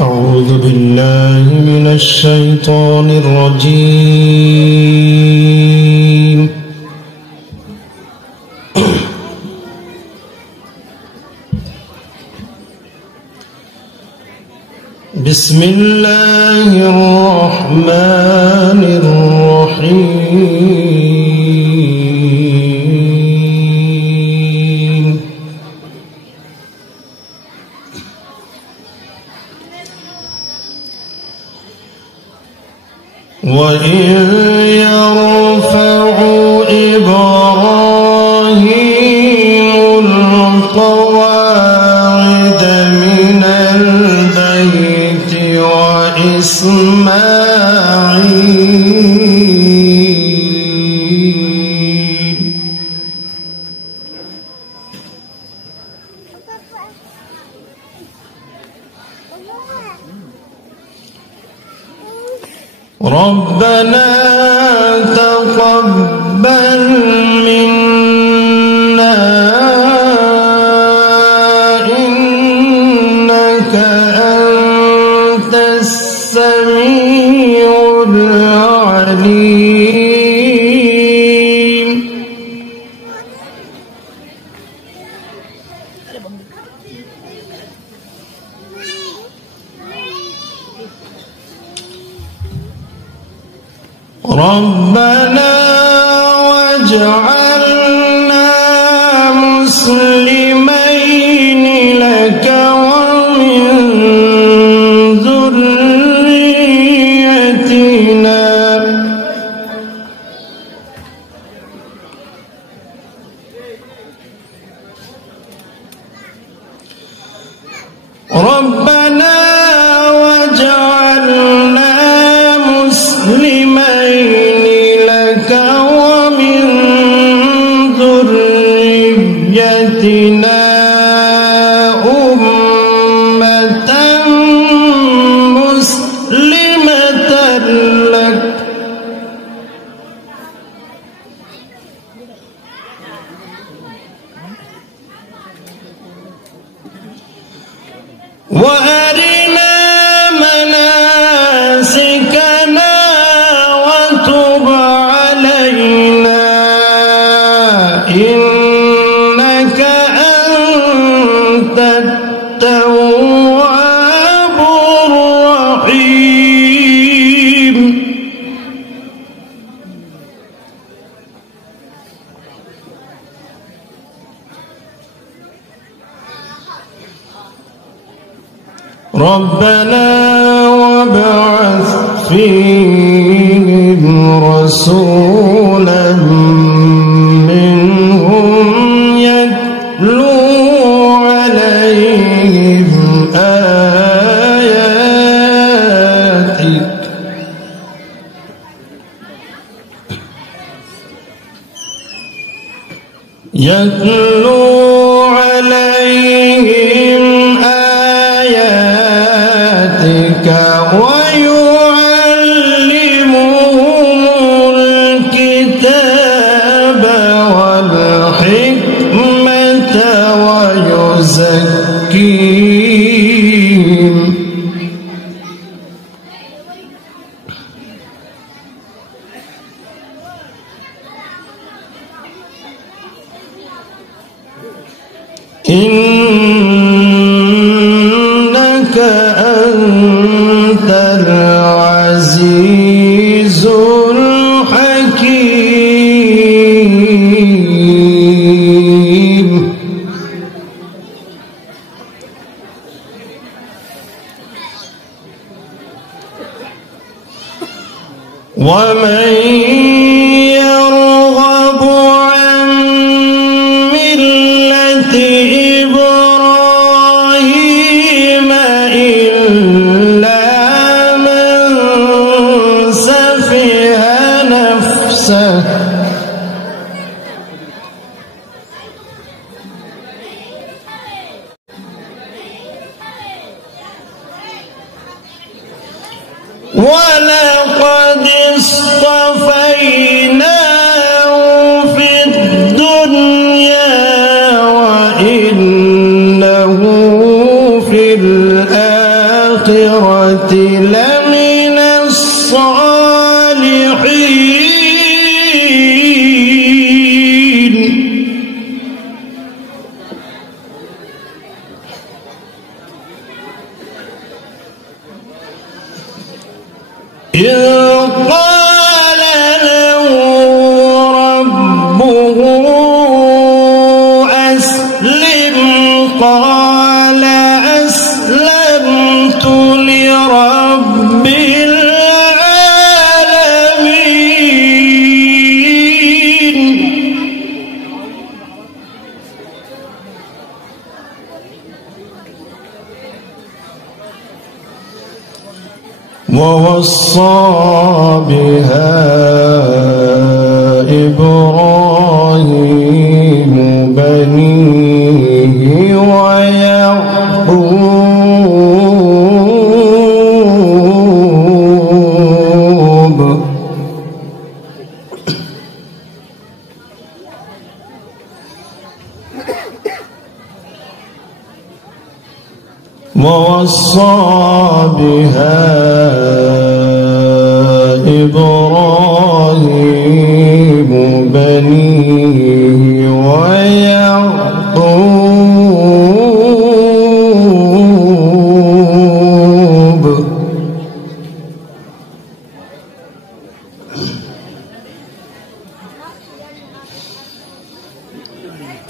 أعوذ بالله من الشيطان الرجيم. بسم الله الرحمن الرحيم. وإذ يرفع إبراهيم القواعد من البيت وإسماعيل ربنا تقبل منا إنك أنت السميع العليم. ربنا واجعلنا مسلمين لك ومن ذريتنا ربنا واجعلنا مسلمين لك ومن ذريتنا أمة مسلمة لك وأرنا مناسكنا وتب علينا إنك أنت التواب الرحيم. ربنا وابعث فيهم رسولا منهم يتلو عليهم آياتك ويعلمهم الكتاب والحكمة ويزكيهم إنك أنت العزيز الحكيم. ومن يرغب عن ملة إبراهيم إلا من سفه نفسه ولقد اصطفيناه في الدنيا وإنه في الآخرة الآخرة لمن الصالحين. إذ قال له ربه أسلم قال أسلمت لرب العالمين. ووصى بها إبراهيم بنيه ويعقوب ووصى بها إبراهيم بنيه ويعقوب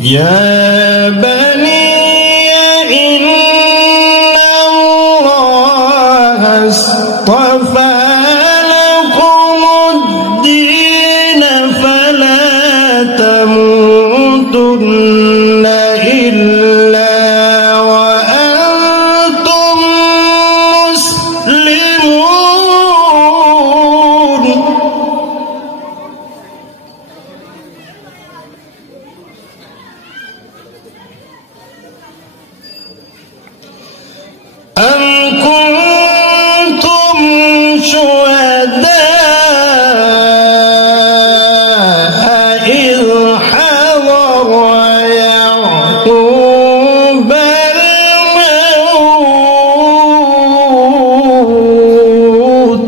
يا بني إن الله اصطفى لكم الدين فلا تموتن إلا وأنتم مسلمون. أم كنتم شهداء إذ حضر يعقوب الموت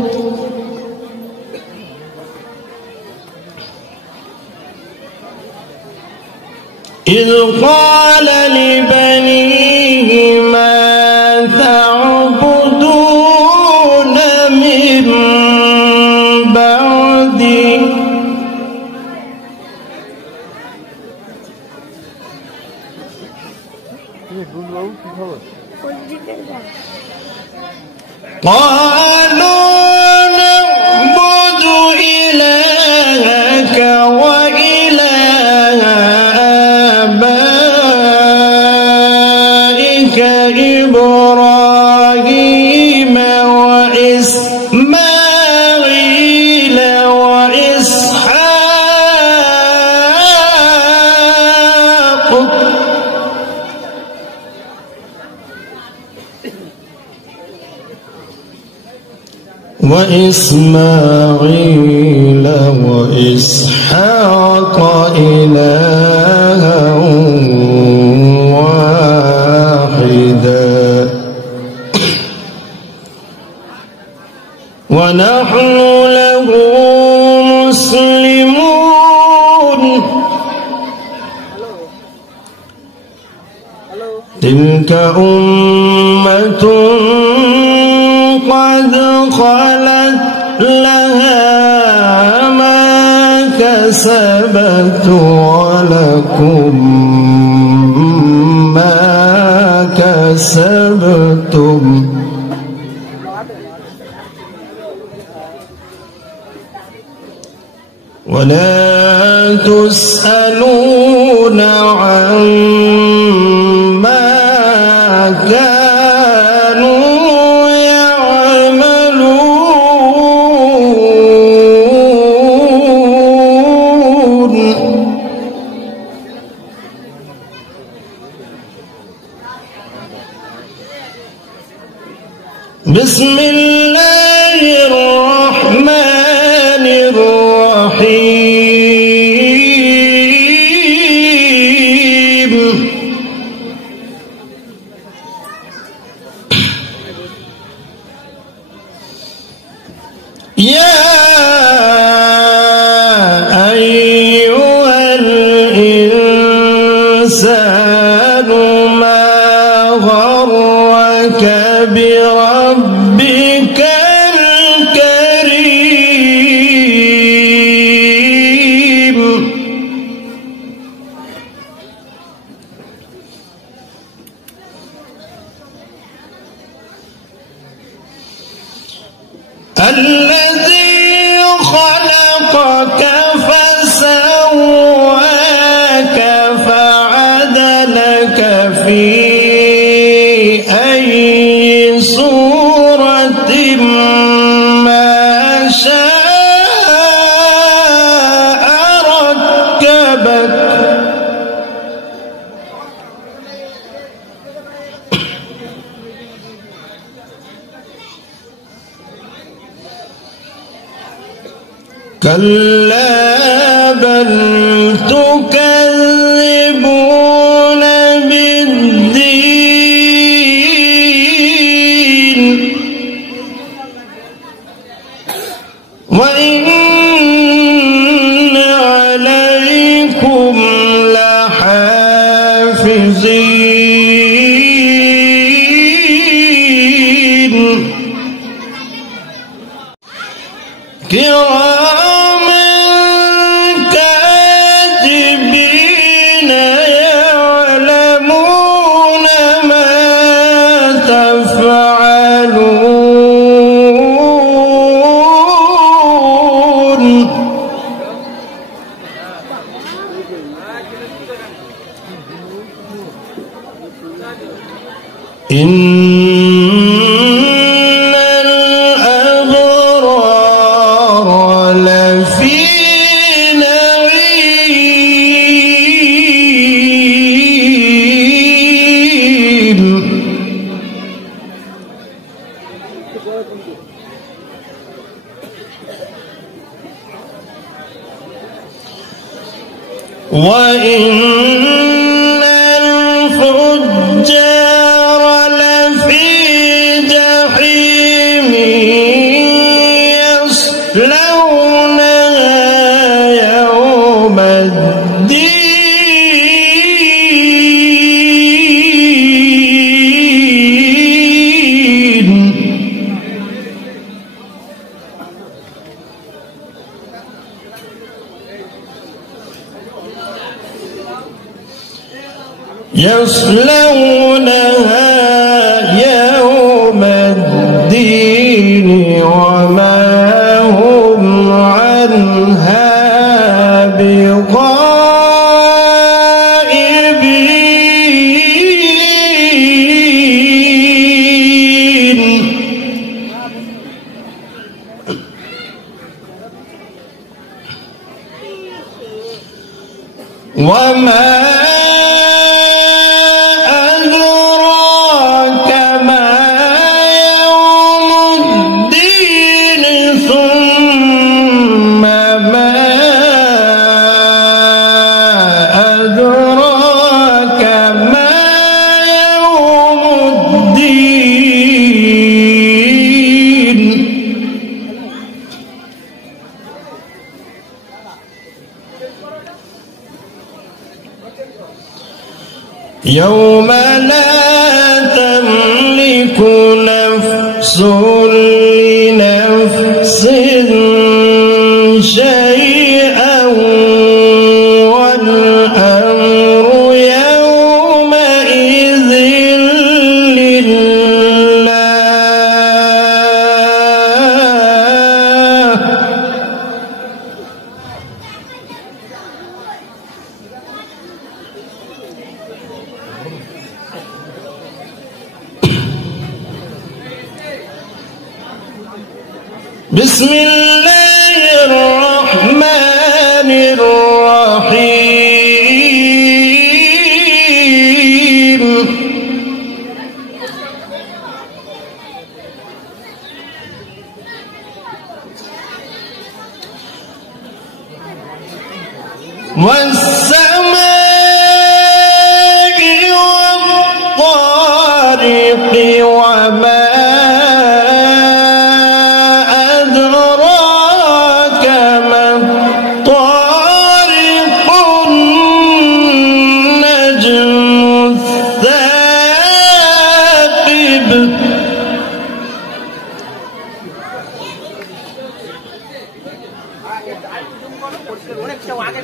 إذ قال لبنيه ما تعبدون من بعدي قالوا نعبد إلهك وإله آبائك إبراهيم وإسماعيل وإسحاق وإسماعيل وإسحاق إلها واحدا ونحن له مسلمون. تلك أمة قد خلت لها ما كسبت ولكم ما كسبتم ولا تسألون عما كانوا يعملون. بسم الله الرحمن الرحيم. يا أيها الإنسان ما غرك بربك الكريم الذي خلقك فسواك فعدلك في أي صورة ما شاء ركبك كلا بل تكذبون بالدين وإن عليكم لحافظين كراما كاتبين يعلمون ما تفعلون إن الأبرار لفي نعيم وإن الفجار لفي جحيم يصلونها يوم الدين يصلونها يوم الدين وما هم عنها بغائبين وما أدراك ما يوم الدين ثم ما أدراك ما يوم الدين يوم لا تملك نفس لنفس شيئا والأمر يومئذ لله بسم الله الرحمن الرحيم والسماء والطارق وما أدراك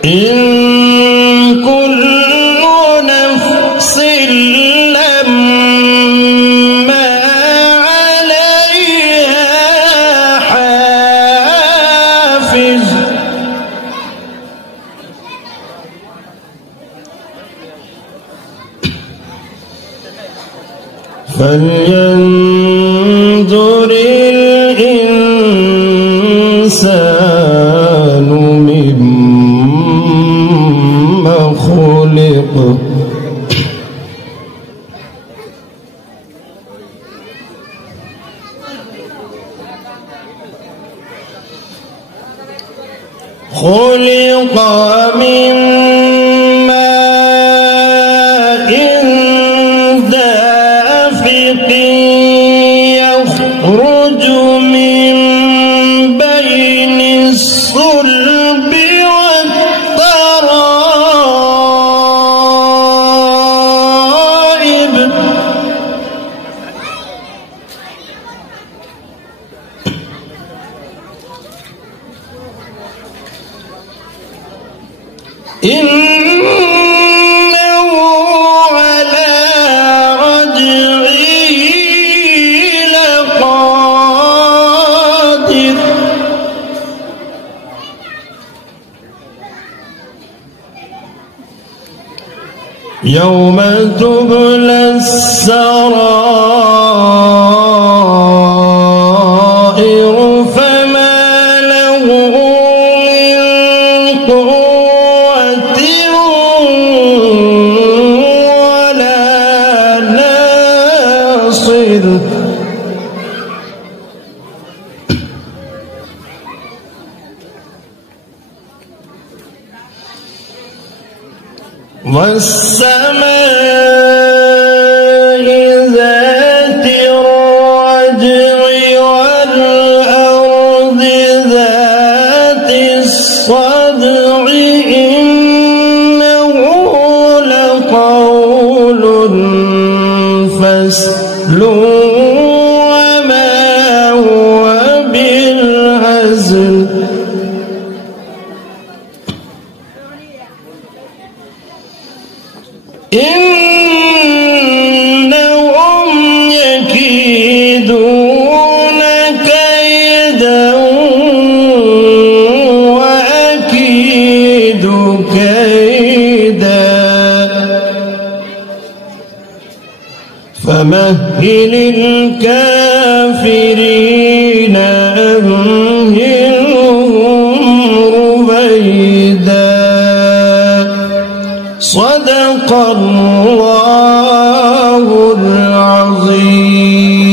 إن كل نفس لما عليها حافظ فلينظر الإنسان مما خلق خلق من ماء دافق يخرج من بين الصلب والترائب إنه على رجعه لقادر يوم تبلى السرائر فما له من قوة ولا ناصر والسماء ذات الرجع والأرض ذات الصدع إنه لقول فصل وما هو بالهزل إنهم يكيدون كيدا وأكيد كيدا فمهل الكافرين أمهلهم رويدا صدق الله العظيم.